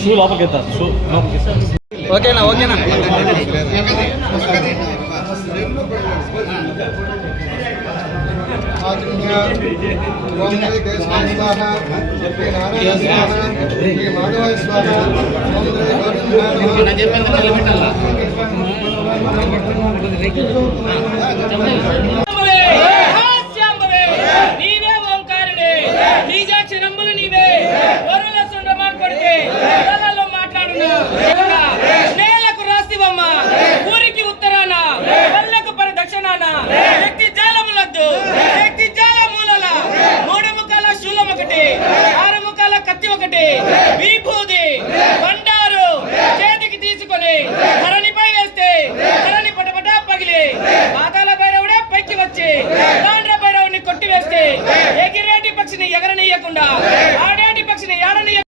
Shoe లోపలికి వెళ్తారు shoe లోపలికి ఓకేనా ఓకేనా విభూది బండారు చేతికి తీసుకొని ధరణిపై వేస్తే ధరణి పటపట పగిలి పాతాల భైరవుడే పైకి వచ్చి తాండ్ర భైరవుని కొట్టి వేస్తే ఎగిరేటి పక్షిని ఎగరనీయకుండా ఆడేటి పక్షిని ఆడనీయ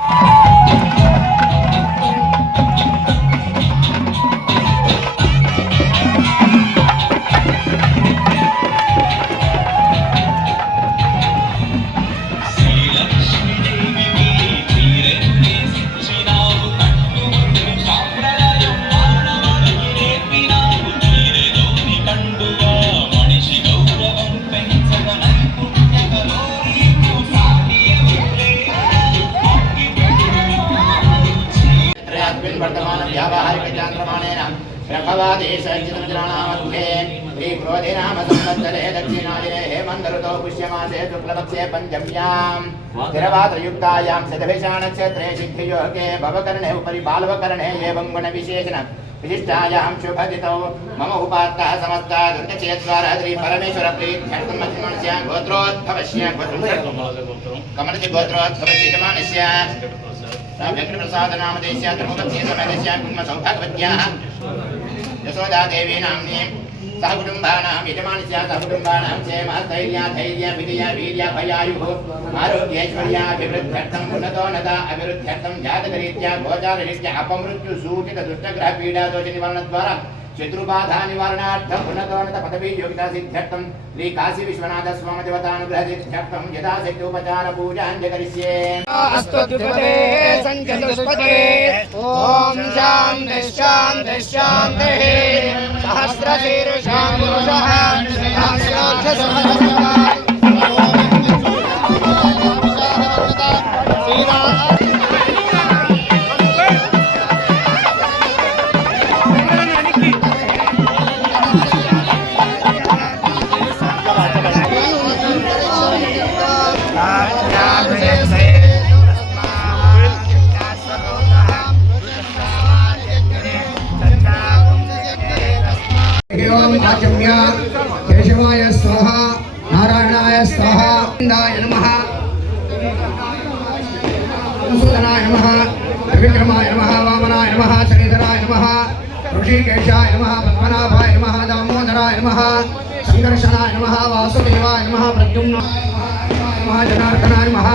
वर्तमान व्यावहारिक चांद्रमाणेन प्रभवादेशचित्रजनामध्ये श्रीक्रोधे नाम संवत्सरे दक्षिणायने हेमन्तऋतौ पुष्यमासे शुक्लपक्षे पञ्चम्यां स्थिरवातयुक्तायां शतभिषाणक्षत्रे सिद्धियोगे भवकर्णे उपरि बालवकर्णे एवं गुणविशेषण विशिष्टायां शुभदितौ मम उपात्तः समस्ता दुर्गचेद्वारा श्री परमेश्वर प्रीत्यर्थमस्य गोत्रोद्भवस्य कमलस्य गोत्रोद्भवस्य यजमानस्य वेंकटप्रसाद नामदेश्य धर्मपत्नी समेतस्य कुम्भ सौभाग्यवत्याः यशोदा देवी नाम्नी सहकुटुम्बानां यजमानस्य सहकुटुम्बानां क्षेम स्थैर्य धैर्य विजय वीर्य भयायुः आरोग्यैश्वर्याभिवृद्ध्यर्थं उन्नतोन्नता अभिवृद्ध्यर्थं जातकरीत्या गोचाररीत्या अपमृत्यु सूचित दुष्टग्रह पीडा दोष निवारणद्वारा शत्रुबाधा निवारणार्थं उन्नतोन्नत पदवी योगिता सिद्ध्यर्थं श्री काशी विश्वनाथ स्वामी देवतानुग्रह सिद्ध्यर्थं यथाशक्ति उपचार पूजां करिष्ये। अस्तुतिपते संचतुष्पते ओम शांति शांति शांति सहस्रशीर्षा पुरुषः सहस्राक्षसहस्रः केशवाय स्वाहा नारायणाय स्वाहा इंदाय नमः सूदनाय नमः विक्रमाय नमः वामनाय नमः श्रीधराय नमः ऋषिकेशाय नमः पद्मनाभाय नमः दामोदराय नमः संघर्षणाय नमः वासुदेवाय नमः प्रद्युम्नाय नमः जनार्दनाय नमः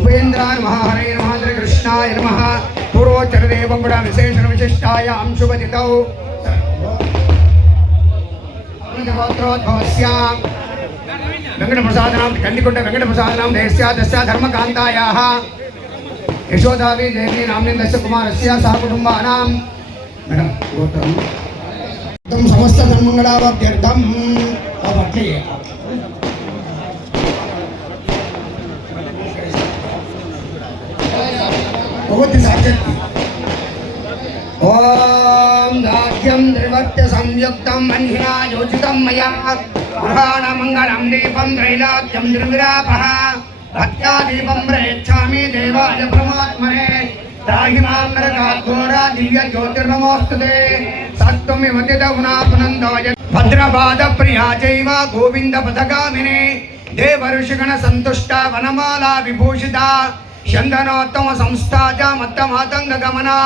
उपेन्द्राय नमः हरे नमः श्रीकृष्णाय नमः पूर्वोच्चरदेवं गुण विशेषण विशिष्टायां शुभदितौ वेंकटप्रसादनां कंदिकुंड वेंकटप्रसादनां देस्या धर्मकान्तायाः यशोदावी देवी नाम्नी दशकुमारस्य सह कुटुम्बानां समस्त धर्मङ्गलावभ्यर्थं ओम दाह्यं त्रिवर्त्य संयुक्तं मह्ना योजितं मया गृहाणमङ्गलं दीपं त्रैलोक्यं निर्विरापः भक्त्या दीपं प्रयच्छामि देवाय परमात्मने त्राहि मां नरकात् घोरा दिव्य ज्योतिर्नमोऽस्तुते सत्त्वमिव तिदगुणापनन्दोय भद्रपादप्रिया चैव गोविन्दपथगामिने देवर्षिगण सन्तुष्टा वनमाला विभूषिता चन्दनोत्तम संस्था च मत्तमातङ्गगमना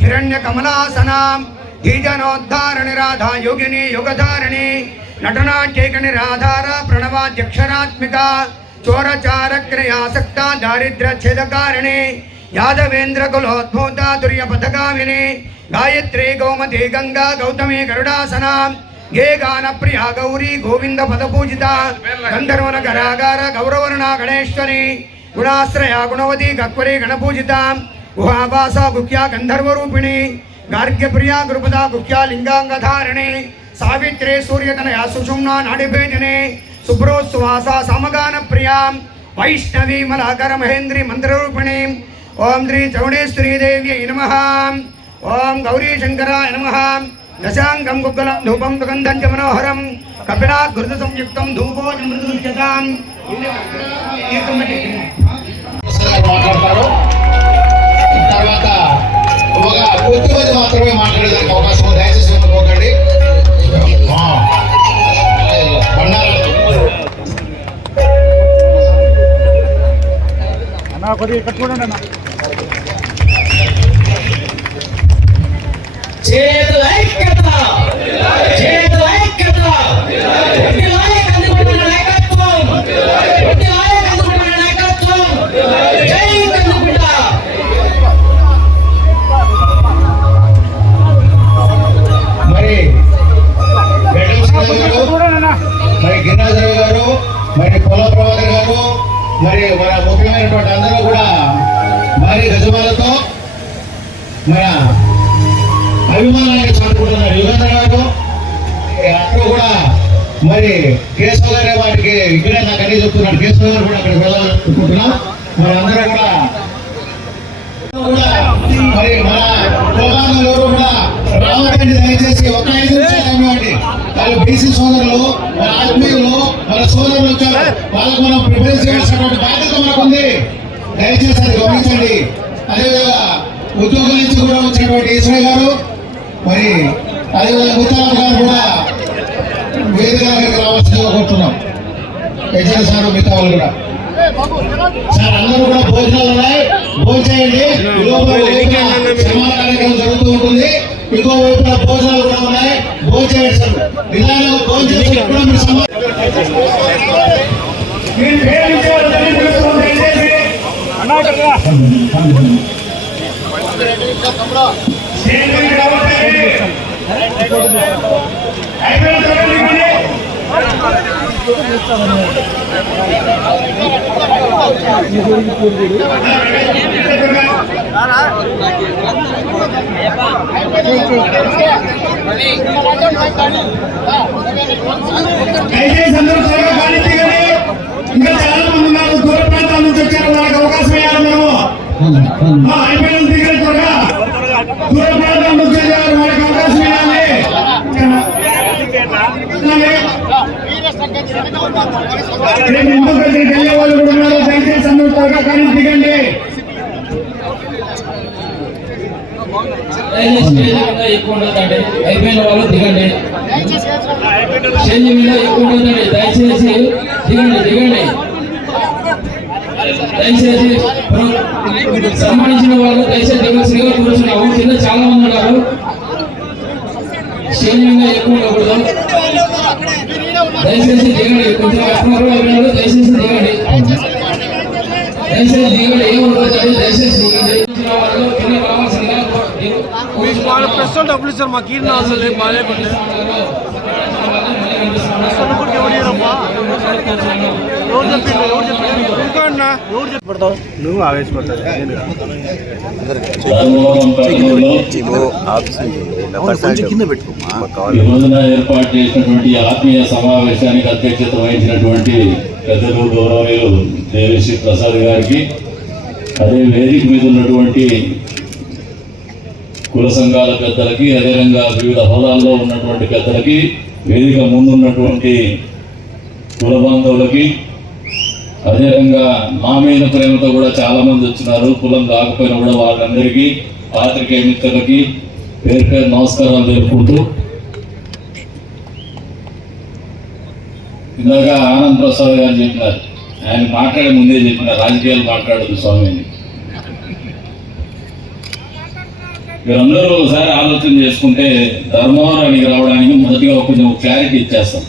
हिरण्यकमलासनां धीजनोद्धारणि राधा योगिनी युगधारिणी नटनाट्यैकनि राधार प्रणवाध्यक्षरात्मिका चोरचारक्रियासक्ता दारिद्र्यच्छेदकारिणी यादवेन्द्र कुलोद्भूता तुर्यपथगामिनी गायत्री गौमती गंगा गौतमी गरुडासना गे गान प्रिया गौरी गोविंद पदपूजिता गंधर्वन करागार गौरवर्णा गणेश्वरी गुणाश्रया गुणवती गक्वरी गणपूजिता गुहावासा गुह्या गंधर्वरूपिणी गार्ग्यप्रिया गुरुपदा गुह्या लिंगांगधारिणी सावित्री सूर्यतनया सुषुम्ना नाडिभेजने शुभ्रोत्सुवासा समगान प्रिया वैष्णवी मलाकर महेंद्री मंत्ररूपिणी ओम श्री चौडेश्वरी देव्यै नमः ओम गौरी शंकराय नमः दशांगं गुग्गलं धूपं सुगंधं च मनोहरं कपिला घृत संयुक्तं धूपो मृदुच्यतां తర్వాత ఒక కొద్దిమంది మాత్రమే మాట్లాడేదానికి అవకాశం ఉంది. దయచేసి పోకండి. అన్న కొద్దిగా ఇక్కడ చూడండి అన్న. చేతుల ఐక్యత చేతుల ఐక్యత ఒట్టిలాయ కందుకుంటున్న నాయకత్వం ఒట్టిలాయ కందుకుంటున్న నాయకత్వం జై కందుకుంట. మరి మరి గిరిరాజరావు గారు మరి పొల ప్రభాకర్ గారు మరి మన ముఖ్యమైనటువంటి అందరూ కూడా మరి గజమాలతో మన అభిమానాన్ని చాటుకుంటున్నారు. యుగేంద్ర గారు అందరూ కూడా మరి కేశవ గారి వాటికి ఇక్కడే నాకు అన్ని చెప్తున్నాడు. కేశవ గారు కూడా అక్కడికి వెళ్ళాలనుకుంటున్నాం. మరి అందరూ కూడా మరి మన ప్రోగ్రాంలో కూడా రావడానికి దయచేసి ఒక 5 నిమిషాలు ఇవ్వండి. వాళ్ళు బీసీ సోదరులు మన ఆత్మీయులు మన సోదరులు వచ్చారు. వాళ్ళకు మనం ప్రిపేర్ చేయాల్సినటువంటి బాధ్యత మనకుంది. దయచేసి అది గమనించండి. అదేవిధంగా ఉద్యోగుల నుంచి కూడా వచ్చినటువంటి ఈశ్వర గారు మరి అదేవిధంగా ముత్తారావు గారు కూడా వేదిక దగ్గరికి రావాల్సిందిగా కోరుతున్నాం. యజమాని సార్ మిగతా వాళ్ళు కూడా సార్ అందరూ కూడా భోజనాలు ఉన్నాయి. భోజనం చేయండి. సమాన కార్యక్రమం జరుగుతూ ఉంటుంది. ఇంకో వైపున భోజనాలు కూడా ఉన్నాయి. భోజనం చేయండి సార్. నిదానంగా భోజనం చేసి కూడా మీరు ఇంకా చాలా మంది ఉన్నారు. దూర ప్రాంతాల నుంచి వచ్చారు. వాళ్ళకి అవకాశం ఇవ్వాలి. మేము అయిపోయిన దగ్గర త్వరగా దూర ప్రాంతాల నుంచి వచ్చారు. వాళ్ళకి అవకాశం ఇవ్వాలి. ముందుకు వెళ్ళే వాళ్ళు కూడా ఉన్నారు. దయచేసి అందరూ త్వరగా కానీ దిగండి. ఎక్కువ ఉండదండి. అయిపోయిన వాళ్ళు దిగండి. స్టేజ్ మీద ఎక్కువ ఉండదండి. దయచేసి దిగండి దిగండి. దయచేసి సంబంధించిన వాళ్ళు దయచేసి దిగవలసిగా కూర్చున్నాము. కింద చాలా మంది ఉన్నారు. స్టేజ్ మీద ఎక్కువ ఉండకూడదు. దయచేసి దిగండి. కొంచెం అభిమానులు దయచేసి దిగండి. దయచేసి దిగండి. ఏముంటుంది దయచేసి దిగండి. వాళ్ళు కింద రావాల్సిందిగా ప్రెస్ డబ్బులు ఇస్తారు మాకు ఈ నాలుగు బాగా నువ్వు ఆవేశపడతావు. ఏర్పాటు చేసినటువంటి ఆత్మీయ సమావేశానికి అధ్యక్షత వహించినటువంటి పెద్దలు గౌరవనీయులు దేవిశ్రీ ప్రసాద్ గారికి, అదే వేదిక మీద ఉన్నటువంటి కుల సంఘాల పెద్దలకి, అదేవిధంగా వివిధ హోదాల్లో ఉన్నటువంటి పెద్దలకి, వేదిక ముందున్నటువంటి కుల బాంధవులకి, అదేవిధంగా మా మీద ప్రేమతో కూడా చాలా మంది వచ్చినారు. కులం కాకపోయినా కూడా వాళ్ళందరికీ, పాత్రికేయ మిత్రులకి పేరు పేరు నమస్కారాలు తెలుపుకుంటూ, ఇందాక ఆనంద్ ప్రసాద్ గారు చెప్పినారు, ఆయన మాట్లాడే ముందే చెప్పినారు రాజకీయాలు మాట్లాడదు స్వామి అని. మీరందరూ ఒకసారి ఆలోచన చేసుకుంటే ధర్మవరానికి రావడానికి మొదటిగా కొంచెం క్లారిటీ ఇచ్చేస్తాం.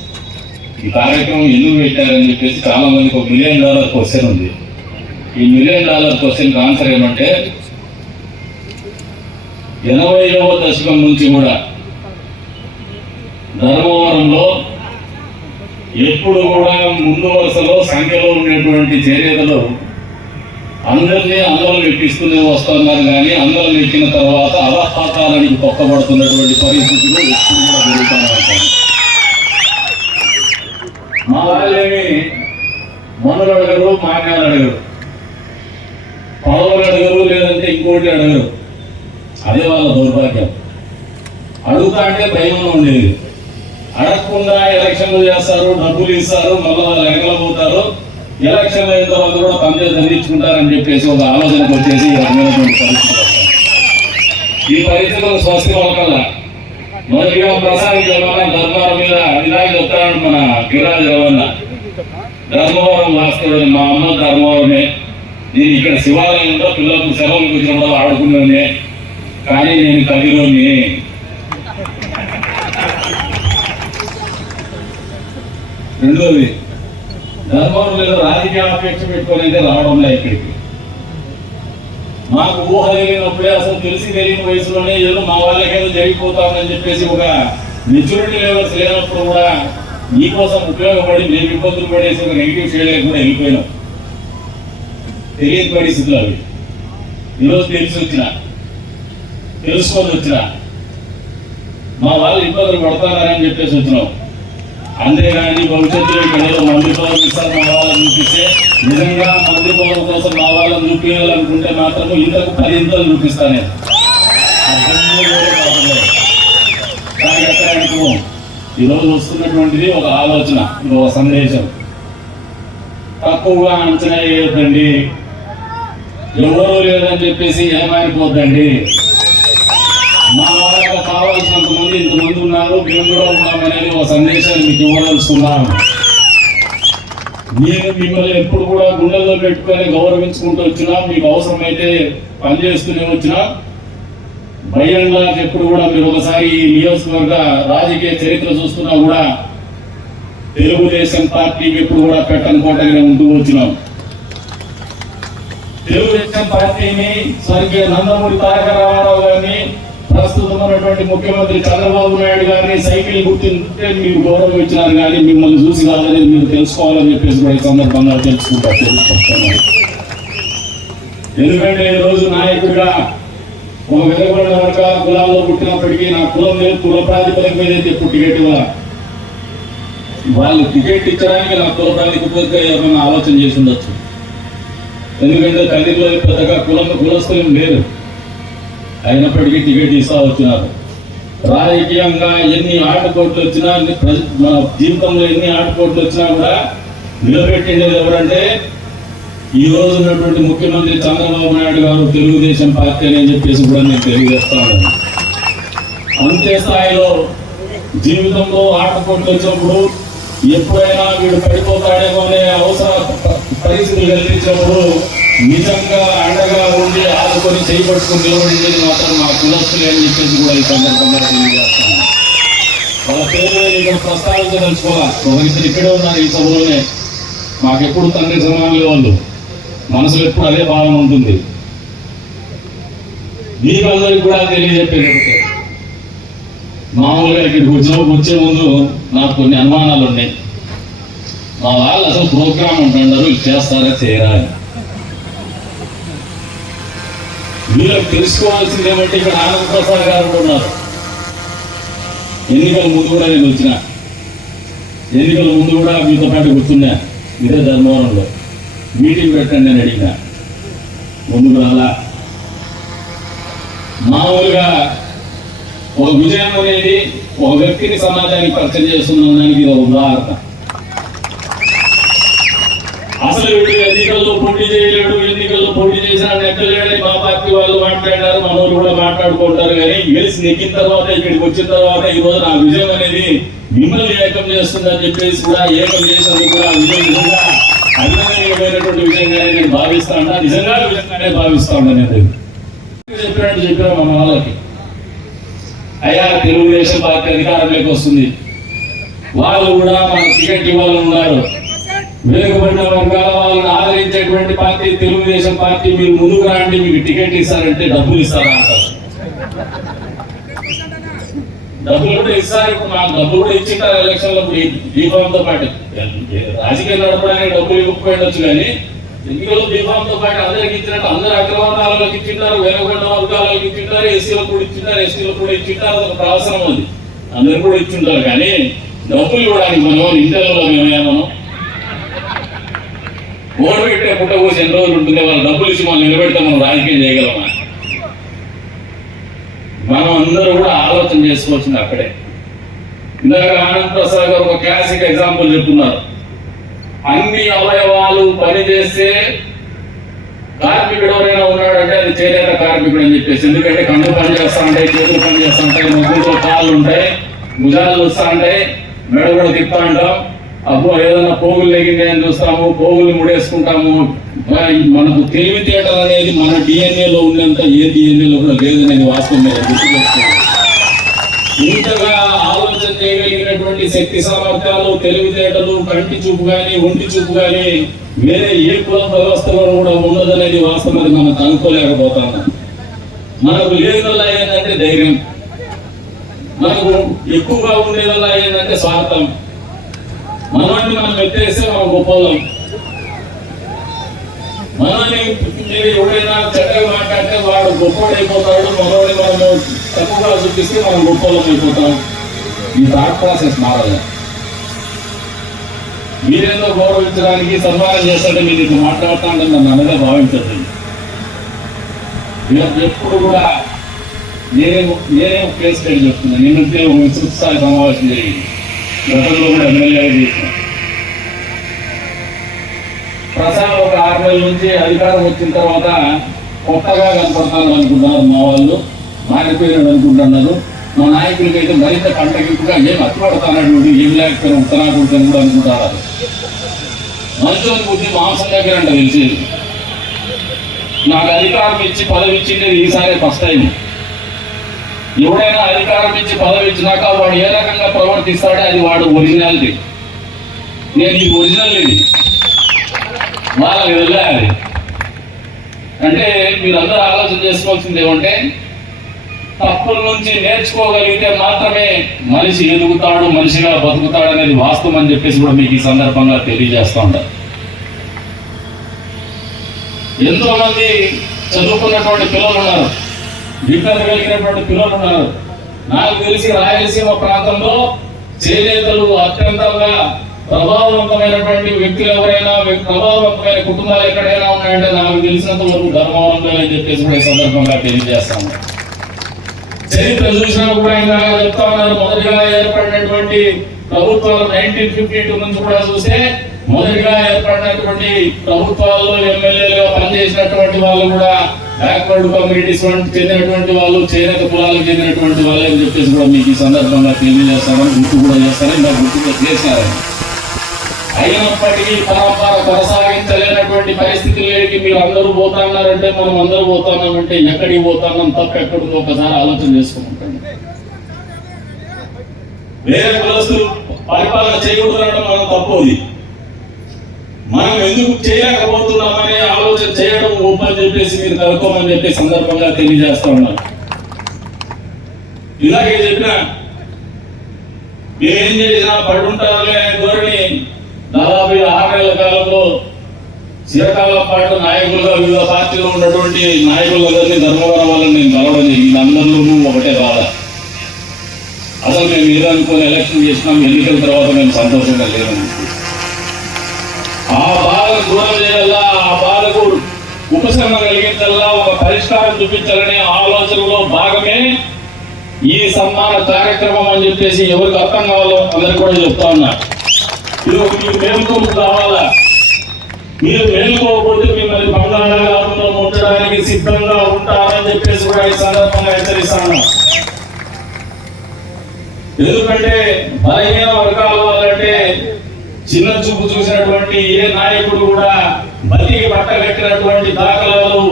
ఈ కార్యక్రమం ఎందుకు పెట్టారని చెప్పేసి చాలా మందికి $1 మిలియన్ క్వశ్చన్ ఉంది. ఈ $1 మిలియన్ క్వశ్చన్కి ఆన్సర్ ఏమంటే 80వ దశకం నుంచి కూడా ధర్మవరంలో ఎప్పుడు కూడా ముందు వరుసలో సంఖ్యలో ఉన్నటువంటి చేనేతలు అందరినీ అందరం ఎక్కిస్తూనే వస్తున్నారు, కానీ అందరం ఎక్కిన తర్వాత అధపాతాలనికి తొక్కబడుతున్నటువంటి పరిస్థితులు ఎప్పుడు కూడా జరుగుతూనే ఉంటాయి. మా వాళ్ళేమి మనులు అడగరు, మాన్యాలు అడగరు, పదవులు అడగరు, లేదంటే ఇంకోటి అడగరు. అదే వాళ్ళ దౌర్భాగ్యం. అడుగుతా అంటే భయం ఉండేది. అడగకుండా ఎలక్షన్లు చేస్తారు, డబ్బులు ఇస్తారు, మళ్ళీ వాళ్ళు ఎగలబోతారు. ఎలక్షన్ అయిన తర్వాత కూడా పంచాయతీ దండించుకుంటారని చెప్పేసి ఒక ఆలోచనకు వచ్చేసి ఈ రకమైనటువంటి పరిస్థితులు వస్తాయి. ఈ పరిస్థితులు స్వస్తి పలకల్లా మొదటిగా ప్రసాద్ జగన్ ధర్మవరం మీద ఇలాగే చెప్తాడు మన గిరిరాజు రవణ. ధర్మవరం వాస్తవుడు, మా అమ్మ ధర్మవరమే. నేను ఇక్కడ శివాలయంలో పిల్లలకు సెలవులకు వచ్చినప్పుడు ఆడుకున్నానే, కానీ నేను కదిలోని. రెండోది, ధర్మవరం మీద రాజకీయ అపేక్ష పెట్టుకొని అయితే రావడంలో ఇక్కడికి మాకు ఊహ తెలియనప్పుడే, అసలు తెలిసి తెలియని వయసులోనే ఏదో మా వాళ్ళకేదో జరిగిపోతామని చెప్పేసి ఒక మెచ్యూరిటీ లెవెల్స్ లేనప్పుడు కూడా మీకోసం ఉపయోగపడి మేము ఇబ్బందులు పడేసి ఒక నెగిటివ్ షేడ్ కూడా వెళ్ళిపోయినాం. తెలియని పరిస్థితులు అవి. ఈరోజు తెలిసి వచ్చిన, తెలుసుకొని వచ్చిన, మా వాళ్ళు ఇబ్బందులు పడతారని చెప్పేసి వచ్చినాం. అంతేగాని భవిష్యత్తులో ఇక్కడ ఏదో మంది పదవులు ఇస్తారు మా వాళ్ళని చూపిస్తే, నిజంగా మంది పదవుల కోసం మా వాళ్ళని చూపించాలనుకుంటే మాత్రం ఇంతకు 10 ఇంతలు చూపిస్తానే. ఈరోజు వస్తున్నటువంటిది ఒక ఆలోచన, ఇది ఒక సందేశం. తక్కువగా అంచనా వేయొద్దండి, ఎవరూ లేదని చెప్పేసి ఏమైపోద్దండి. మా వాళ్ళకి కావాల్సినంత మంది ఇంతమంది ఉన్నారు, మేము కూడా ఉన్నామనేది ఒక సందేశాన్ని మీకు ఇవ్వదలుచుకున్నాం. నేను మిమ్మల్ని ఎప్పుడు కూడా గుండెల్లో పెట్టుకొని గౌరవించుకుంటూ వచ్చినా, మీకు అవసరమైతే పనిచేస్తూనే వచ్చినా, భయంగా ఎప్పుడు కూడా మీరు ఒకసారి ఈ నియోజకవర్గ రాజకీయ చరిత్ర చూస్తున్నా కూడా తెలుగుదేశం పార్టీకి ఎప్పుడు కూడా పెట్టని కోటగానే ఉంటూ వచ్చినాం. తెలుగుదేశం పార్టీని స్వర్గీయ నందమూరి తారక రామారావు గారిని, ప్రస్తుతం ఉన్నటువంటి ముఖ్యమంత్రి చంద్రబాబు నాయుడు గారిని సైకిల్ గుర్తింటే మీరు గౌరవం ఇచ్చినారు, కానీ మిమ్మల్ని చూసి కాదని మీరు తెలుసుకోవాలని చెప్పేసి కూడా ఈ సందర్భంగా తెలుసుకుంటారు. ఎందుకంటే ఈ రోజు నాయకుడిగా ఒక వెలుగుబడిన వర్గాల కులాల్లో పుట్టినప్పటికీ నా కులం లేదు, కుల ప్రాతిపదిక మీద అయితే ఇప్పుడు టికెట్ వాళ్ళు టికెట్ ఇచ్చడానికి నా కుల ప్రాతిపదిక ఏమైనా ఆలోచన చేసి ఉండొచ్చు. ఎందుకంటే తల్లిలో పెద్దగా కులస్తులు లేరు, అయినప్పటికీ టికెట్ ఇస్తా వచ్చినారు. రాజకీయంగా ఎన్ని ఆటపోట్లు వచ్చినా, మన జీవితంలో ఎన్ని ఆటపోట్లు వచ్చినా కూడా నిలబెట్టిండేది ఎవరంటే ఈ రోజు ఉన్నటువంటి ముఖ్యమంత్రి చంద్రబాబు నాయుడు గారు, తెలుగుదేశం పార్టీ అని చెప్పేసి కూడా నేను తెలియజేస్తాను. అంతే స్థాయిలో జీవితంలో ఆటపోట్లు వచ్చినప్పుడు ఎప్పుడైనా వీడు పడిపోతాడేమో అనే అవసర పరిస్థితులు కల్పించినప్పుడు నిజంగా అండగా ఉండి ఆదుకొని చేయబట్టుకుని నిలబడింది మాత్రం మా కులస్తులే అని చెప్పేసి కూడా ఈ సందర్భంగా తెలియజేస్తాను. వాళ్ళ పేరు ఇక్కడ ప్రస్తావించదలుచుకోవాలి. ఒకరిద్దరు ఇక్కడే ఉన్నారు ఈ సభలోనే. మాకెప్పుడు తండ్రి సమానులు వాళ్ళు, మనసులో ఎప్పుడు అదే భావన ఉంటుంది. మీకు అందరికి కూడా తెలియజెప్పేటట్టే, మామూలుగా ఇక్కడికి వచ్చే ముందు నాకు కొన్ని అనుమానాలు ఉన్నాయి. మా వాళ్ళు అసలు ప్రోగ్రామ్ ఉంటున్నారు, చేస్తారా చేయరా అని. మీరు తెలుసుకోవాల్సింది ఏమంటే ఇక్కడ ఆనంద ప్రసాద్ గారు ఉన్నారు. ఎన్నికల ముందు కూడా నేను వచ్చిన, ఎన్నికల ముందు కూడా మీతో పాటు కూర్చున్నా. ఇదే ధర్మవరంలో మీటింగ్ పెట్టండి అని అడిగిన, ముందుకు రాలా. మామూలుగా ఒక విజయం అనేది ఒక వ్యక్తిని సమాజానికి పరిచయం చేస్తున్న దానికి ఇది ఒక ఉదాహరణ. అసలు వీడు ఎన్నికల్లో పోటీ చేయలేడు, ఎన్నికల్లో పోటీ చేసినా నెక్కలేడని మా పార్టీ వాళ్ళు మాట్లాడారు, మనోళ్ళు కూడా మాట్లాడుకుంటారు. కానీ గెలిచి నెక్కిన తర్వాత, ఇక్కడికి వచ్చిన తర్వాత ఈ రోజు నా విజయం అనేది మిమ్మల్ని ఏకం చేస్తుందని చెప్పేసి కూడా ఏకం చేసినందుకు కూడా నిజంగా అభినందనీయమైనటువంటి విషయంగానే నేను భావిస్తాను. నిజంగా విధంగానే భావిస్తాను అనేది చెప్పినట్టు చెప్పినా మన వాళ్ళకి. అయ్యా తెలుగుదేశం పార్టీ అధికారంలోకి వస్తుంది, వాళ్ళు కూడా మనకు టికెట్ ఇవ్వాలని ఉన్నారు. వెనుకబడిన వర్గాల వాళ్ళని ఆదరించేటువంటి పార్టీ తెలుగుదేశం పార్టీ. మీరు ముందుకు రండి, మీకు టికెట్ ఇస్తారంటే డబ్బులు ఇస్తారా అంటారు. డబ్బులు కూడా ఇస్తారు. ఇప్పుడు మాకు డబ్బులు కూడా ఇచ్చింటారు ఎలక్షన్లో బీఫామ్తో పాటు. రాజకీయం నడపడానికి డబ్బులు ఇవ్వకపోయిండొచ్చు, కానీ ఎన్నికలు బీఫామ్తో పాటు అందరికి ఇచ్చినట్టు అందరు అగ్రవర్ణాలకు ఇచ్చింటారు, వెనుకబడిన వర్గాలకు ఇచ్చింటారు, ఎస్సీలకు కూడా ఇచ్చింటారు, ఎస్టీలకు కూడా ఇచ్చింటారు. ఒక అవసరం ఉంది, అందరు కూడా ఇచ్చింటారు. కానీ డబ్బులు ఇవ్వడానికి మనం ఇంటర్లో మేమేమో ఓటు పెట్టే పుట్ట కోసి ఎన్ని రోజులు ఉంటుంది, వాళ్ళు డబ్బులు ఇచ్చి మనం నిలబెడితే మనం రాజకీయం చేయగలమా? మనం అందరూ కూడా ఆలోచన చేసుకోవాల్సింది అక్కడే. ఇందాక ఆనంద్ ప్రసాద్ గారు ఒక క్లాసిక్ ఎగ్జాంపుల్ చెప్తున్నారు. అన్ని అవయవాలు పనిచేస్తే కార్మికుడు ఎవరైనా ఉన్నాడంటే అది చేనేత కార్మికుడు అని చెప్పేసి. ఎందుకంటే కన్ను పని చేస్తా ఉంటాయి, చేతులు పని చేస్తా ఉంటాయి, ముగ్గురుతో కాళ్ళు ఉంటాయి, భుజాలు వస్తా ఉంటాయి, మెడ కూడా తిప్పుతా ఉంటాం. అప్పుడు ఏదైనా పోగులు లెగిందని చూస్తాము, పోగులు ముడేసుకుంటాము. మనకు తెలివితేటలు అనేది మన డిఎన్ఏలో ఉన్నంత ఏ డిఎన్ఏలో కూడా లేదనేది వాస్తవం మీద గుర్తుపెట్టుకోవాలి. ఇంతగా ఆలోచన చేయగలిగినటువంటి శక్తి సామర్థ్యాలు, తెలివితేటలు, కంటి చూపు కానీ ఒంటి చూపు కానీ వేరే ఏ కుల వ్యవస్థలో కూడా ఉన్నదనేది వాస్తవం అది మనం కనుక్కోలేకపోతాము. మనకు లేదల్లా ఏంటంటే ధైర్యం, మనకు ఎక్కువగా ఉండేదల్లా ఏంటంటే స్వార్థం. మనల్ని మనం ఎత్తేస్తే మనం గొప్పలం. మనల్ని ఎవరైనా చెడ్డగా మాట్లాడితే వాడు గొప్పవాడైపోతాడు, మనల్ని మనము తప్పుగా చూపిస్తే మనం గొప్పలం అయిపోతాం. ఈ థాట్ ప్రాసెస్ మారాలి. మీరేందో గౌరవించడానికి సన్మానం చేస్తుంటే మీరు ఇట్లా మాట్లాడుతాంటే నన్ను అనగా భావించండి. ఎప్పుడు కూడా నేనేం కేసు పెట్టి చెప్తున్నాను. నేను ఒక విస్తృత స్థాయి సమావేశం జరిగింది, గతంలో కూడా ఎమ్మెల్యేగా చేసిన. ప్రసాద్ ఒక 6 నెలల నుంచి అధికారం వచ్చిన తర్వాత కొత్తగా కనపడతాను అనుకుంటున్నారు మా వాళ్ళు, మారిపోయినాడు అనుకుంటున్నారు. మా నాయకులకి అయితే మరింత కంటగింపుగా ఏం అట్టుపడతానటువంటి ఏం లేకపోయినా ఉత్తరాకుంటాను కూడా అనుకుంటారు. మనుషుల బుద్ధి మాంసం దగ్గర అంటే తెలిసేది. నాకు అధికారం ఇచ్చి పదవి ఇచ్చిండేది ఈసారి ఫస్ట్ టైం. ఎవడైనా అధికారం ఇచ్చి పదవి ఇచ్చినాక వాడు ఏ రకంగా ప్రవర్తిస్తాడో అది వాడు ఒరిజినాలిటీ. నేను ఈ ఒరిజినల్ ఇది వాళ్ళకి వెళ్ళాలి. అంటే మీరందరూ ఆలోచన చేసుకోవాల్సింది ఏమంటే, తప్పుల నుంచి నేర్చుకోగలిగితే మాత్రమే మనిషి ఎదుగుతాడు, మనిషిగా బతుకుతాడు అనేది వాస్తవం అని చెప్పేసి కూడా మీకు ఈ సందర్భంగా తెలియజేస్తూ ఉంటారు. ఎంతో మంది చదువుకున్నటువంటి పిల్లలు ఉన్నారు, విజ్ఞత కలిగినటువంటి పిల్లలు ఉన్నారు. నాకు తెలిసి రాయలసీమ ప్రాంతంలో చేనేతలు అత్యంతంగా ప్రభావవంతమైనటువంటి వ్యక్తులు ఎవరైనా, ప్రభావవంతమైన కుటుంబాలు ఎక్కడైనా ఉన్నాయంటే నాకు తెలిసినంత వరకు ధర్మవరంలో అని చెప్పేసి కూడా ఈ సందర్భంగా తెలియజేస్తాను. చరిత్ర చూసినా కూడా ఇంకా చెప్తా ఉన్నారు. మొదటిగా ఏర్పడినటువంటి ప్రభుత్వాలు 1952 నుంచి కూడా చూస్తే మొదటిగా ఏర్పడినటువంటి ప్రభుత్వాల్లో ఎమ్మెల్యేలుగా పనిచేసినటువంటి వాళ్ళు కూడా బ్యాక్వర్డ్ కమ్యూనిటీస్ చెందినటువంటి వాళ్ళు, చేనేత కులాలకు చెందినటువంటి వాళ్ళు అని చెప్పేసి కూడా మీకు ఈ సందర్భంగా తెలియజేస్తారని గుర్తు కూడా చేస్తారని నాకు గుర్తుగా చేశారని. అయినప్పటికీ పరంపర కొనసాగించలేనటువంటి పరిస్థితులకి మీరు అందరూ పోతున్నారంటే మనం అందరూ పోతున్నామంటే ఎక్కడికి పోతున్నాం, తప్పు ఎక్కడుందో ఒకసారి ఆలోచన చేసుకుంటాం. వేరే కులస్తులు పరిపాలన చేయకూడదు మనం తప్పది. మనం ఎందుకు చేయలేకపోతున్నామనే ఆలోచన చేయడం గొప్పని చెప్పేసి మీరు కనుక్కోమని చెప్పే సందర్భంగా తెలియజేస్తా ఉన్నాను. ఇలాగే చెప్పినా మీరేం చేసినా పడుంటారులే అనే ధోరణి దాదాపు 6 నెలల కాలంలో చిరకాలం పాటు నాయకులుగా వివిధ పార్టీలో ఉన్నటువంటి నాయకులందరినీ ధర్మవరం వాళ్ళని నేను కలవడం జరిగింది. అందరిలోనూ ఒకటే బాధ, అసలు మేము ఏదనుకుని ఎలక్షన్ చేసినాం, ఎన్నికల తర్వాత మేము సంతోషంగా లేదని. ఆ బాధకు దూరం చేయాలా, ఆ బాధకు ఉపశమనం కలిగించాలా, ఒక పరిష్కారం చూపించాలనే ఆలోచనలో భాగమే ఈ సన్మాన కార్యక్రమం అని చెప్పేసి ఎవరికి అర్థం కావాలో అందరికి కూడా చెప్తా ఉన్నా. ఇది ఒక మీకు మేలుకోపు కావాలా, మీరు మేలుకోకపోతే మిమ్మల్ని బంగాళాఖాతంలో ఉంచడానికి సిద్ధంగా ఉంటారని చెప్పేసి కూడా ఈ సందర్భంగా హెచ్చరిస్తాను. ఎందుకంటే బలహీన వర్గాల వాళ్ళంటే చిన్న చూపు చూసినటువంటి ఏ నాయకుడు కూడా బతికి పట్టగట్టినటువంటి దాఖలాలు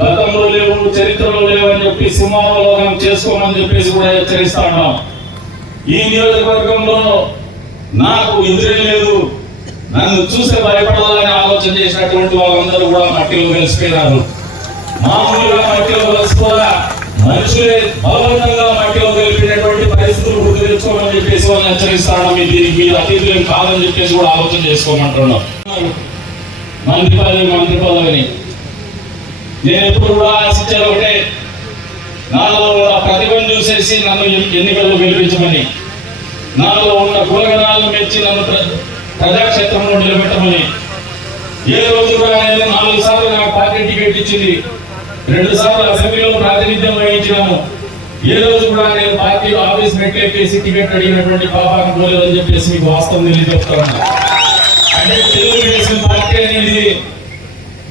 గతంలో లేవు, చరిత్రలో లేవు అని చెప్పి సింహావలోకనం చేసుకోమని చెప్పేసి కూడా హెచ్చరిస్తా ఉన్నాం. ఈ నియోజకవర్గంలో నాకు ఎదురే లేదు, నన్ను చూస్తే భయపడాలని ఆలోచన చేసినటువంటి వాళ్ళందరూ కూడా మట్టిలో కలిసిపోయినారు. మామూలుగా మట్టిలో కలిసిపోరా, మనుషులే బలవంతంగా మట్టిలో కలిపినటువంటి పరిస్థితులు గుర్తు తెచ్చుకోమని చెప్పేసి వాళ్ళని హెచ్చరిస్తాను. దీనికి మీరు అతిథులు కాదని చెప్పేసి కూడా ఆలోచన చేసుకోమంటున్నాం. మంత్రి పదవిని నేను ఎప్పుడు కూడా ఆశించాను ఒకటే, నాలో ఉన్న ప్రతిభను చూసేసి నన్ను ఎన్నికల్లో గెలిపించమని, నాలో ఉన్న గుణగణాలను మెచ్చి నన్ను ప్రజాక్షేత్రంలో నిలబెట్టమని. ఏ రోజు కూడా నేను 4 సార్లు నాకు పార్టీ టికెట్ ఇచ్చింది, 2 సార్లు అసెంబ్లీలో ప్రాతినిధ్యం వహించినాను. ఏ రోజు కూడా నేను పార్టీ ఆఫీస్ మెట్లెక్కేసి టికెట్ అడిగినటువంటి పాపాన్ని పోలేదని చెప్పేసి మీకు వాస్తవం తెలియజేస్తాను. అంటే తెలుగుదేశం పార్టీ అనేది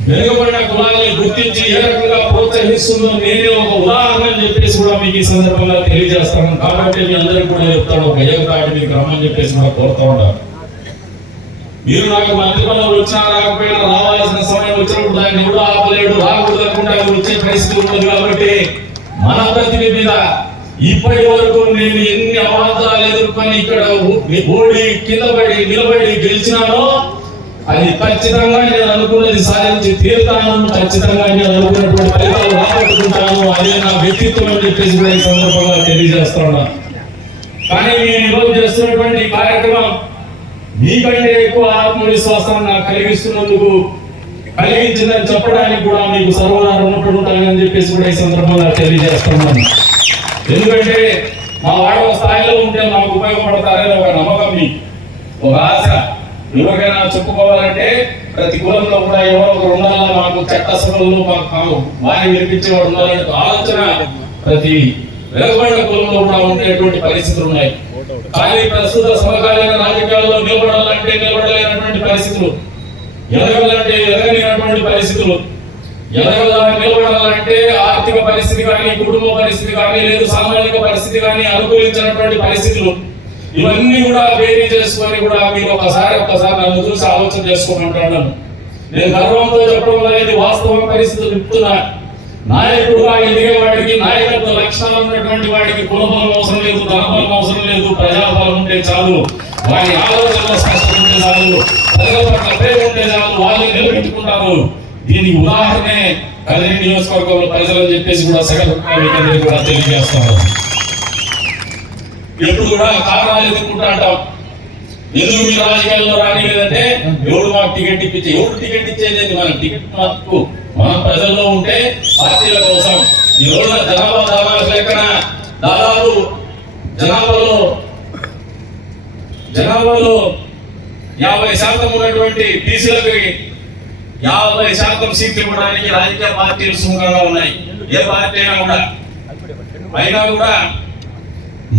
వెనుకబడిన కులాలని గుర్తించి ఏ రకంగా ప్రోత్సహిస్తుందో నేనే ఒక ఉదాహరణ అని చెప్పేసి కూడా మీకు ఈ సందర్భంగా తెలియజేస్తాను. కాబట్టి మీ అందరికీ కూడా చెప్తాను, ఒక ఏకతాటి మీకు రమ్మని చెప్పేసి కూడా కోరుతా ఉంటాను. మీరు నాకు మంత్రి పదవులు వచ్చినా రాకపోయినా రావాల్సిన సమయం వచ్చినప్పుడు దాన్ని కూడా ఆపలేడు, రాకూడదు అనుకుంటే వచ్చే పరిస్థితి ఉన్నది. కాబట్టి మన ప్రతిభ మీద ఇప్పటి వరకు నేను ఎన్ని అవాంతరాలు ఎదుర్కొని ఇక్కడ ఓడి కింద పడి నిలబడి గెలిచినానో అది ఖచ్చితంగా నేను అనుకున్నది సాధించి తీరుతాను, ఖచ్చితంగా నేను అనుకున్నటువంటి ఫలితాలు రాబట్టుకుంటాను. అదే నా వ్యక్తిత్వం అని చెప్పేసి కూడా ఈ సందర్భంగా తెలియజేస్తున్నా. కానీ మీరు ఈరోజు చేస్తున్నటువంటి కార్యక్రమం మీకంటే ఎక్కువ ఆత్మవిశ్వాసాన్ని నాకు కలిగించిందని చెప్పడానికి కూడా మీకు సర్వదా రుణపడి ఉంటానని చెప్పేసి కూడా ఈ సందర్భంగా తెలియజేస్తున్నాను. ఎందుకంటే మా వాడు స్థాయిలో ఉంటే మాకు ఉపయోగపడతారని ఒక నమ్మకం, మీకు ఒక ఆశ. ఎవరికైనా చెప్పుకోవాలంటే ప్రతి కులంలో కూడా ఎవరో ఒకరు ఉండాలని, మాకు చట్టసభల్లో మాకు వారిని వినిపించేవాడు ఉండాలనే ఆలోచన ప్రతి వెనుకబడిన కులంలో కూడా ఉండేటువంటి పరిస్థితులు ఉన్నాయి. కానీ ప్రస్తుత సమకాలీన రాజకీయాల్లో నిలబడాలంటే నిలబడలేనటువంటి పరిస్థితులు, ఎదగాలంటే ఎదగలేనటువంటి పరిస్థితులు, నిలబడాలంటే ఆర్థిక పరిస్థితి కానీ, కుటుంబ పరిస్థితి కానీ, లేదు సామాజిక పరిస్థితి కానీ అనుకూలించినటువంటి పరిస్థితులు, ఇవన్నీ కూడా వేరీ చేసుకొని కూడా మీరు ఒక్కసారి నన్ను చూసి ఆలోచన చేసుకోమంటాను. నేను గర్వంతో చెప్పడం అనేది వాస్తవ పరిస్థితులు చెప్తున్నా. నాయకుడుగా ఎదిగే వాడికి, నాయకత్వ లక్షణాలు ఉన్నటువంటి వాడికి కులబలం అవసరం లేదు, ధనబలం అవసరం లేదు, ప్రజాబలం ఉంటే చాలు, వారి ఆలోచనలో స్పష్టత ఉంటే చాలు, ప్రజల పట్ల ప్రేమ ఉంటే చాలు, వాళ్ళని నిలబెట్టుకుంటారు. దీనికి ఉదాహరణే కదిరి నియోజకవర్గంలో ప్రజలని చెప్పేసి కూడా సగటు కూడా తెలియజేస్తారు. ఎప్పుడు కూడా కారణాలు ఎదుర్కొంటా అంటాం. ఎందుకు మీరు రాజకీయాల్లో రానిలేదంటే ఎవడు మాకు టికెట్ ఇప్పించే, ఎవరు టికెట్ ఇచ్చేది మన టికెట్ మార్పు మనం ప్రజల్లో ఉంటే పార్టీల కోసం. ఈ రోజున జనాభా దాఖలా లెక్కన దాదాపు జనాభాలో 50% ఉన్నటువంటి బీసీలకు 50% సీట్లు ఇవ్వడానికి రాజకీయ పార్టీలు సుముఖంగా ఉన్నాయి. ఏ పార్టీ అయినా కూడా. అయినా కూడా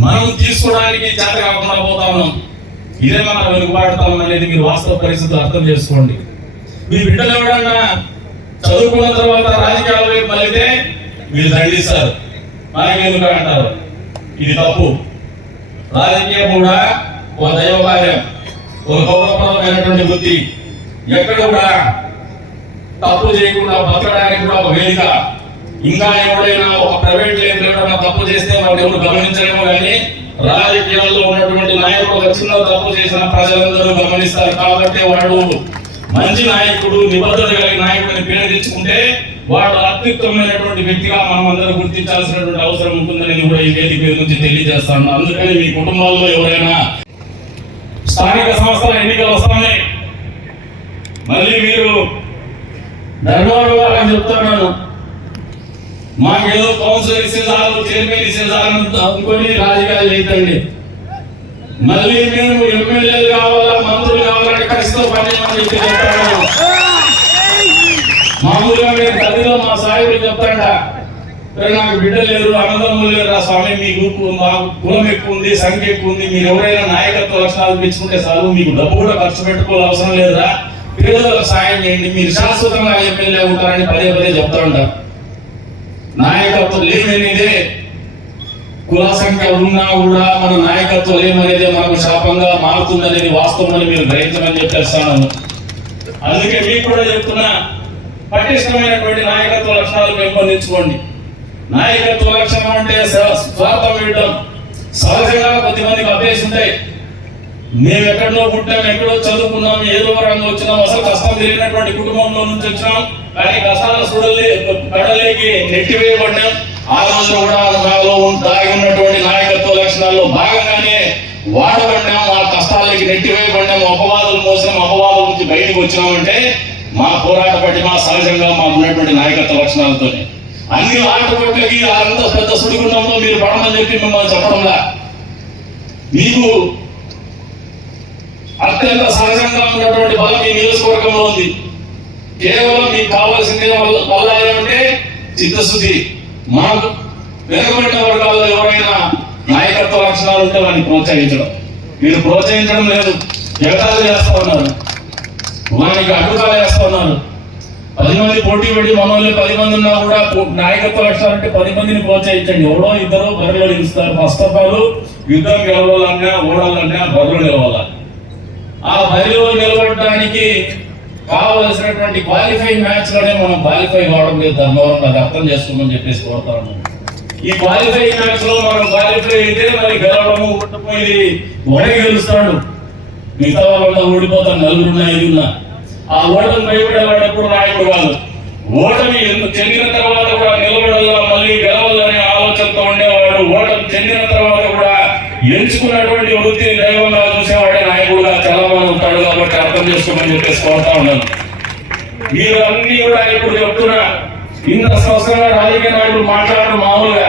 మనం తీసుకోవడానికి చేత కాకుండా పోతా ఉన్నాం. ఇదే మనం వెనుకబాటుతాం అనేది మీరు వాస్తవ పరిస్థితులు అర్థం చేసుకోండి. మీ బిడ్డలు ఎవడన్నా చదువుకున్న తర్వాత రాజకీయాల వైపు మళ్ళీతే మీరు దండిస్తారు, మనకెందుకు అంటారు. ఇది తప్పు. రాజకీయం కూడా ఒక దైవకార్యం, ఒక గౌరవప్రదమైనటువంటి వృత్తి. ఎక్కడ కూడా తప్పు చేయకుండా బతకడానికి కూడా ఒక వేదిక. ఇంకా ఎవడైనా ఒక ప్రైవేట్ లేకుండా తప్పు చేస్తే వాడు ఎవరు గమనించలేమో కానీ రాజకీయాల్లో ఉన్నటువంటి నాయకుడు ఒక చిన్న తప్పు చేసిన ప్రజలందరూ గమనిస్తారు. కాబట్టి వాడు మంచి నాయకుడు, నిబద్ధత కలిగిన నాయకుడిని పేరు తెచ్చుకుంటే వాడు అత్యుత్తమైనటువంటి వ్యక్తిగా మనం అందరూ గుర్తించాల్సినటువంటి అవసరం ఉంటుందని కూడా ఈ వేదిక నుంచి తెలియజేస్తాను. అందుకని మీ కుటుంబాల్లో ఎవరైనా స్థానిక సంస్థల ఎన్నికలు వస్తున్నాయి, మళ్ళీ మీరు ధర్మవరం చెప్తున్నాను, మాకేదో కౌన్సిలర్ ఇస్తే చాలు, చైర్మన్ ఇస్తే చాలు అనుకొని రాజకీయాలు చేయకండి. మళ్ళీ మేము ఎమ్మెల్యేలు కావాలా, మంత్రులు కావాలంటే ఖచ్చితంగా పనిచేయమని చెప్పి చెప్తాను. మామూలుగా మీరు గదిలో మా సాయిబులు చెప్తాడ, నాకు బిడ్డ లేరు, అన్నదమ్ములు లేరు రా స్వామి, మీకు మాకు కులం ఎక్కువ ఉంది, సంఖ్య ఎక్కువ ఉంది, మీరు ఎవరైనా నాయకత్వ లక్షణాలు పెంచుకుంటే చాలు, మీకు డబ్బు కూడా ఖర్చు పెట్టుకోవాలి అవసరం లేదురా, పేదలకు సాయం చేయండి, మీరు శాశ్వతంగా ఎమ్మెల్యే ఉంటారని పదే చెప్తా ఉంటారు. నాయకత్వం లేమనేదే, కుల సంఖ్య ఉన్నా కూడా మన నాయకత్వం లేమనేదే మనకు శాపంగా మారుతుందనేది వాస్తవం అని మీరు గ్రహించమని చెప్పేస్తాను. అందుకే మీకు కూడా చెప్తున్నా, పటిష్టమైనటువంటి నాయకత్వ లక్షణాలు పెంపొందించుకోండి. నాయకత్వ లక్షణం అంటే స్వార్థం ఇవ్వడం. సహజంగా కొద్దిమందికి అభ్యాసం ఉంటాయి. మేము ఎక్కడో పుట్టాం, ఎక్కడో చదువుకున్నాం, ఏదో రంగం వచ్చినాం, అసలు కష్టం తెలియనటువంటి కుటుంబంలో నుంచి వచ్చినాం, కానీ కష్టాల కడలేకి నెట్టివేయబడ్డాం. ఆ రోజు కూడా నాలో దాగి ఉన్నటువంటి నాయకత్వ లక్షణాల్లో భాగంగానే వాడబడ్డాం. ఆ కష్టాలకి నెట్టివేయబడ్డాం, అపవాదులు మోసాం, అపవాదుల నుంచి బయటకు వచ్చినామంటే మా పోరాట పట్టిమ సహజంగా మాకు ఉన్నటువంటి నాయకత్వ లక్షణాలతోనే. అన్ని ఆటపోట్లకి అంత పెద్ద సుడిగుండంలో మీరు పడమని చెప్పి మిమ్మల్ని చెప్పడంలా, మీకు అత్యంత సహజంగా ఉన్నటువంటి బలం మీ నియోజకవర్గంలో ఉంది. కేవలం మీకు కావాల్సింది వల్ల ఏమంటే చిత్తశుద్ధి. మాకు వెనుకబడిన వర్గాల్లో ఎవరైనా నాయకత్వ లక్షణాలు ఉంటే వారిని ప్రోత్సహించడం. మీరు ప్రోత్సహించడం లేదు, ఎగతాళి చేస్తా ఉన్నారు, వానికి అడ్డుకాలు వేస్తా ఉన్నారు. 10 మంది పోటీ పెట్టి మనల్ని 10 మంది ఉన్నా కూడా నాయకత్వ లక్షణాలు అంటే 10 మందిని ప్రోత్సహించండి. ఎవడో ఇద్దరు బర్రెలు నిలుస్తారు. ఫస్ట్ ఆఫ్ ఆల్ యుద్ధం గెలవాలన్నా ఓడాలన్నా బర్రెలు నిలవాల. ఆ బరిలో నిలబడడానికి కావలసినటువంటి క్వాలిఫైయింగ్ మ్యాచ్ లోనే మనం క్వాలిఫై కావడం లేదు. ధర్మవరం అది అర్థం చేసుకోమని చెప్పేసి కోరుతా ఉన్నాం. ఈ క్వాలిఫైయింగ్ మ్యాచ్ లో మనం క్వాలిఫై అయితే మరి గెలవడము ఓడిపోయి ఒకటి గెలుస్తాడు, మిగతా వాళ్ళ ఓడిపోతారు. 4 5 ఆ ఓటమి భయపడేవాడు ఎప్పుడు నాయకుడు కాదు. ఓటమి చెందిన తర్వాత కూడా నిలబడాల, మళ్ళీ గెలవాలనే ఆలోచనతో ఉండేవాడు. ఓటమి చెందిన తర్వాత కూడా ఎంచుకున్నటువంటి వృత్తిని దైవంగా చూసేవాడే నాయకుడుగా చలమని ఉంటాడు. కాబట్టి అర్థం చేసుకోమని చెప్పేసి కోరుతా ఉన్నాను. మీరు అన్ని కూడా ఇప్పుడు చెప్తున్నా, ఇంత సంవత్సరంగా రాజకీయ నాయకులు మాట్లాడడం మామూలుగా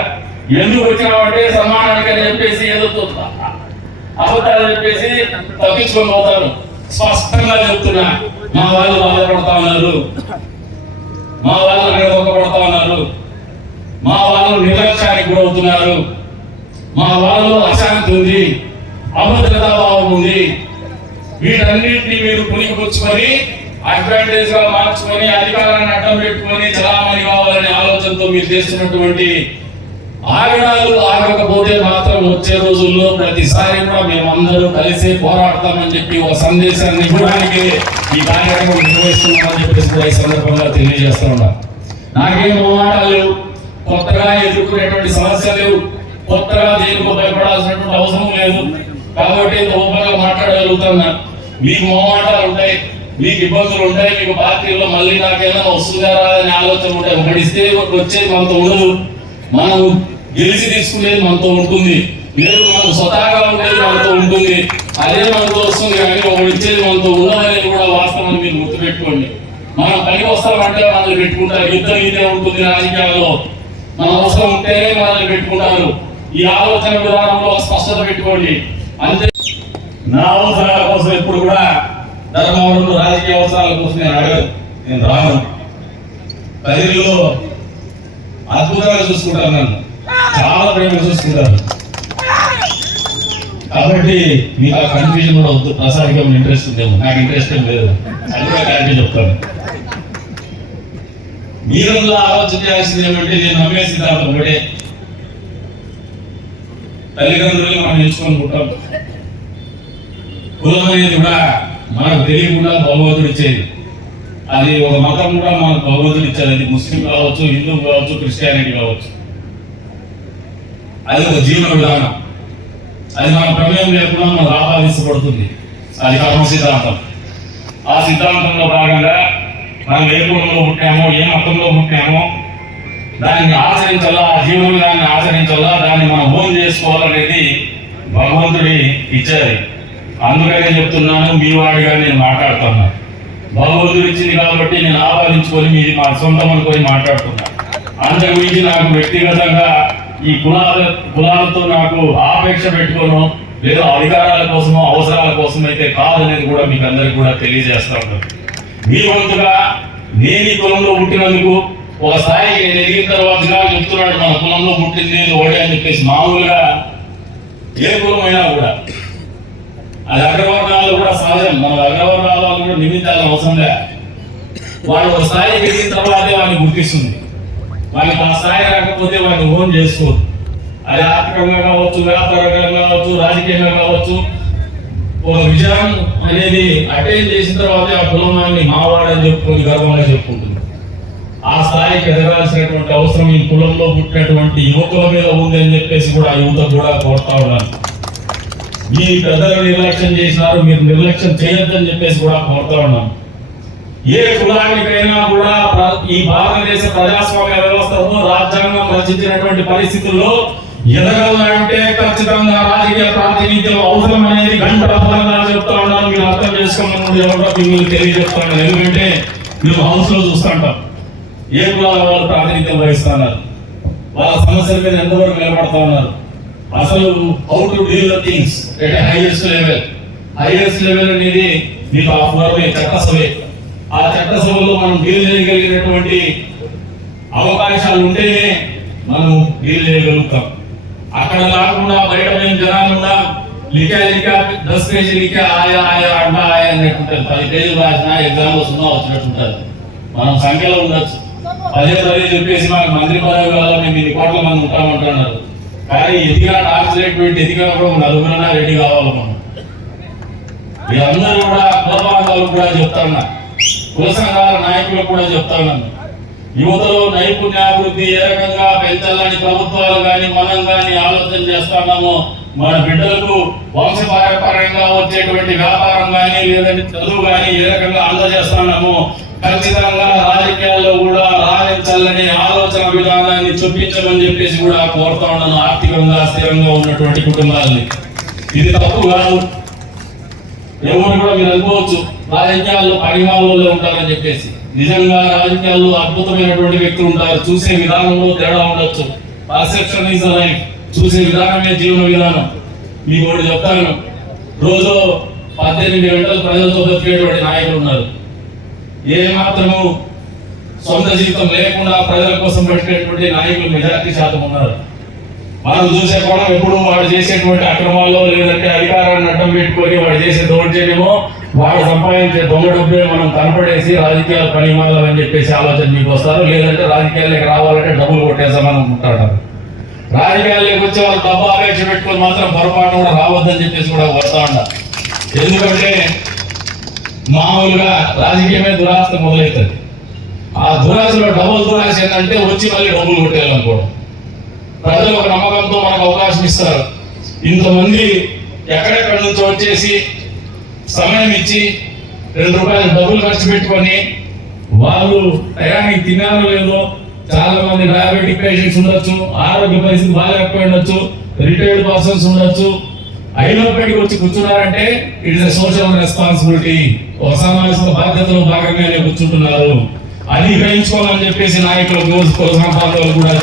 ఎందుకు వచ్చినామంటే సన్మానానికి అని చెప్పేసి ఏదో అబద్ధాలు చెప్పేసి తప్పించుకొని పోతారు. స్పష్టంగా చెప్తున్నా, మా వాళ్ళు బాధపడతా ఉన్నారు, మా వాళ్ళు నిలబడతా ఉన్నారు, మా వాళ్ళు నిర్లక్ష్యానికి గురవుతున్నారు, మా వాళ్ళు అశాంతి ఉంది, అభద్రతా భావం ఉంది. వీటన్నింటినీ మీరు పులికిపుచ్చుకొని అడ్వాంటేజ్ గా మార్చుకొని అధికారాన్ని అడ్డం పెట్టుకొని చలామణి కావాలనే ఆలోచనతో మీరు చేస్తున్నటువంటి ఆగడాలు ఆగకపోతే మాత్రం వచ్చే రోజుల్లో ప్రతిసారి కూడా మేమందరూ కలిసి పోరాడతామని చెప్పి ఒక సందేశాన్ని ఇవ్వడానికి ఈ కార్యక్రమం నిర్వహిస్తున్నామని చెప్పేసి ఈ సందర్భంగా తెలియజేస్తా ఉన్నా. నాకేం మాటలు కొత్తగా ఎదుర్కొనేటువంటి సమస్యలు, కొత్తగా దేనికి భయపడాల్సినటువంటి అవసరం లేదు. కాబట్టి ఓపెన్గా మాట్లాడగలుగుతున్నా. మీకు మొహమాటాలు ఉంటాయి, మీకు ఇబ్బందులు ఉంటాయి, మీకు పార్టీల్లో మళ్ళీ నాకేమైనా వస్తుందా రాదనే ఆలోచన ఉంటాయి. ఒకటి ఇస్తే వచ్చేది మనతో ఉండదు, మనం గెలిచి తీసుకునేది మనతో ఉంటుంది, లేదు మనకు స్వతహాగా ఉండేది మనతో ఉంటుంది, అదే మనతో వస్తుంది. కానీ ఒకటి ఇచ్చేది మనతో ఉండదనేది కూడా వాస్తవం మీరు గుర్తుపెట్టుకోండి. మనం పని వస్తామంటే మనల్ని పెట్టుకుంటారు. యుద్ధం ఇదే ఉంటుంది రాజకీయాల్లో. మన అవసరం ఉంటేనే మనల్ని పెట్టుకుంటారు. ఈ ఆలోచన విధానంలో స్పష్టత పెట్టుకోండి. అంతే. నా అవసరాల కోసం ఎప్పుడు కూడా ధర్మవరంలో రాజకీయ అవసరాల కోసం నేను అడగను, నేను రాను. ప్రజల్లో అద్భుతంగా చూసుకుంటారు, నన్ను చాలా ప్రేమగా చూసుకుంటారు. కాబట్టి మీకు ఆ కన్ఫ్యూజన్ కూడా వద్దు. ప్రసాదిగా ఇంట్రెస్ట్ ఉందేమో, నాకు ఇంట్రెస్ట్ ఏం లేదు, అది కూడా క్లారిటీ చెప్తాను. మీరంలో ఆలోచన చేయాల్సింది ఏమంటే, నేను నమ్మే సిద్ధాంతం ఒకటే, తల్లిదండ్రులు మనం ఎంచుకొని పుట్టాం. కులం అనేది కూడా మనకు తెలియకుండా భగవంతుడు ఇచ్చేది. అది ఒక మతం కూడా మనకు భగవంతుడు ఇచ్చేది. అది ముస్లిం కావచ్చు, హిందూ కావచ్చు, క్రిస్టియానిటీ కావచ్చు. అది ఒక జీవన విధానం. అది మన ప్రమేయం లేకుండా మనకు ఆపాదించబడుతుంది. అది కర్మ సిద్ధాంతం. ఆ సిద్ధాంతంలో భాగంగా మనం ఏ కులంలో పుట్టామో, ఏ మతంలో పుట్టామో దాన్ని ఆచరించాలా, ఆ జీవన విధానాన్ని ఆచరించాలా, దాన్ని మనం హోమ్ చేసుకోవాలనేది భగవంతుడి ఇచ్చేది. అందుకనే చెప్తున్నాను, మీ వాడిగా నేను మాట్లాడుతున్నా. భగవంతుడు ఇచ్చింది కాబట్టి నేను ఆపాదించుకొని మీది మా సొంతం అనుకొని మాట్లాడుతున్నా. అంతకు మించి నాకు వ్యక్తిగతంగా ఈ కులాలతో నాకు ఆపేక్ష పెట్టుకోను, లేదా అధికారాల కోసమో అవసరాల కోసం అయితే కాదనేది కూడా మీకు అందరికి కూడా తెలియజేస్తా ఉన్నాను. మీ వంతుగా నేను ఈ కులంలో పుట్టినందుకు ఒక స్థాయికి నేను ఎదిగిన తర్వాత చెప్తున్నాడు, మన కులంలో పుట్టింది ఓడే అని చెప్పేసి. మామూలుగా ఏ కులమైనా కూడా అది అగ్రవర్ణాలు కూడా సహజం. మన అగ్రవర్ణాల వాళ్ళు కూడా నిమిత్తాలని అవసరం లే. వాళ్ళు ఒక స్థాయికి ఎదిగిన తర్వాతే వాడిని గుర్తిస్తుంది. వాళ్ళకి ఆ స్థాయి రాకపోతే వాడిని ఓన్ చేసుకోదు. అది ఆర్థికంగా కావచ్చు, వ్యాపారంగా కావచ్చు, రాజకీయంగా కావచ్చు. ఒక విజయం అనేది అటైన్ చేసిన తర్వాత ఆ కులమాన్ని మావాడని చెప్పుకొని గర్వంగా చెప్పుకుంటుంది. ఆ స్థాయికి ఎదగాల్సినటువంటి అవసరం ఈ కులంలో పుట్టినటువంటి యువకుల మీద ఉంది అని చెప్పేసి కూడా యువత కూడా కోరుతా ఉన్నాను. మీ పెద్దలు నిర్లక్ష్యం చేసినారు, మీరు నిర్లక్ష్యం చేయొద్దని చెప్పేసి కూడా కోరుతా ఉన్నాం. ఏ కులానికైనా కూడా ఈ భారతదేశ ప్రజాస్వామ్య వ్యవస్థలో రాజ్యాంగం రచించినటువంటి పరిస్థితుల్లో ఎదగాలంటే ఖచ్చితంగా రాజకీయ ప్రాతినిధ్యం అవసరం అనేది గంటపరంగా చెప్తా ఉన్నాను. మీరు అర్థం చేసుకోమని ఎవరో మిమ్మల్ని తెలియజెప్తాను. ఎందుకంటే మీరు హౌస్ లో చూస్తుంటాం ఏ కులాల వాళ్ళు ప్రాతినిధ్యం వహిస్తున్నారు, వాళ్ళ సమస్యల మీద ఎంతవరకు నిలబడతా ఉన్నారు, అసలు how to deal the things at highest level అనేది మీకు ఆ ఫోరం చట్టసభే. ఆ చట్టసభలో మనం డీల్ చేయగలిగినటువంటి అవకాశాలు ఉంటేనే మనం డీల్ చేయగలుగుతాం. అక్కడ కాకుండా బయట మేము జనాలున్నా లిఖా 10 పేజీ లిఖా ఆయా అంటా ఆయా అన్నట్టుంటారు. 10 పేజీలు రాసిన ఎగ్జామ్ లో 0 వచ్చినట్టుంటారు. మనం సంఖ్యలో ఉండొచ్చు, పదే చెప్పేసి మనకు మంత్రి పదవి వల్ల మేము 1 కోట్ల మంది ఉంటామంటున్నారు. కానీ ఎదిగా టార్చ్ ఎదిగా కూడా నలుగురన్నా రెడీ కావాలి. మనం వీళ్ళందరూ కూడా కులబాంధాలు కూడా చెప్తా ఉన్నా, కుల సంఘాల నాయకులు కూడా చెప్తా ఉన్నాను. యువతలో నైపుణ్యాభివృద్ధి ఏ రకంగా పెంచాలని ప్రభుత్వాలు కానీ మనం కానీ ఆలోచన చేస్తున్నామో, మన బిడ్డలకు వంశపారంపర్యంగా వచ్చేటువంటి వ్యాపారం కానీ లేదంటే చదువు కానీ ఏ రకంగా అందజేస్తున్నామో ఖచ్చితంగా రాజకీయాల్లో కూడా రాణించాలని ఆలోచన విధానాన్ని చూపించమని చెప్పేసి కూడా కోరుతా ఉన్నాను. ఆర్థికంగా స్థిరంగా ఉన్నటువంటి కుటుంబాలని ఇది తప్పు కాదు. ఎవరు కూడా మీరు అనుకోవచ్చు రాజకీయాల్లో పరిమాణంలో ఉంటారని చెప్పేసి. నిజంగా రాజకీయాల్లో అద్భుతమైనటువంటి వ్యక్తులు ఉంటారు. చూసే విధానంలో తేడా ఉండొచ్చు. Perception is life. చూసే విధానమే జీవన విధానం. మీకు ఒకటి చెప్తాను, రోజు 18 గంటలు ప్రజలతో బతికేటువంటి నాయకులు ఉన్నారు. ఏ మాత్రము సొంత జీవితం లేకుండా ప్రజల కోసం బతికేటువంటి నాయకులు మెజారిటీ శాతం ఉన్నారు. మనం చూసే కోణం ఎప్పుడు వాడు చేసేటువంటి అక్రమాల్లో లేదంటే అధికారాన్ని అడ్డం పెట్టుకొని వాడు చేసే దౌర్జన్యమో వాడు సంపాదించే దొంగ డబ్బే మనం కనపడేసి రాజకీయాలు పని మాలని చెప్పేసి ఆలోచన మీకు వస్తారు. లేదంటే రాజకీయాలకు రావాలంటే డబ్బులు కొట్టేసామని అనుకుంటాడు. రాజకీయాలకు వచ్చే వాళ్ళు డబ్బు అపేక్ష పెట్టుకొని మాత్రం పొరపాటు కూడా రావద్దని చెప్పేసి కూడా వస్తా ఉంటారు. ఎందుకంటే మామూలుగా రాజకీయమే దురాశ మొదలవుతుంది. ఆ దురాశలో డబుల్ దురాశ ఏంటంటే వచ్చి మళ్ళీ డబ్బులు కొట్టేయాలనుకోవడం. ప్రజలు ఒక నమ్మకంతో మనకు అవకాశం ఇస్తారు. ఇంతమంది ఎక్కడెక్కడి నుంచి వచ్చేసి సమయం ఇచ్చి 2 రూపాయలు డబ్బులు ఖర్చు పెట్టుకొని వాళ్ళు టయానికి తినారో లేదో, చాలా మంది డయాబెటిక్ పేషెంట్స్ ఉండొచ్చు, ఆరోగ్య పరిస్థితి బాగాలేకపోయి ఉండొచ్చు, రిటైర్డ్ పర్సన్స్ ఉండొచ్చు. అయినప్పటికీ వచ్చి కూర్చున్నారంటే it is a social responsibility. ఒక సామాజిక బాధ్యతలో భాగంగానే కూర్చుంటున్నారు. అది గ్రహించుకోవాలని చెప్పేసి నాయకులు కూడా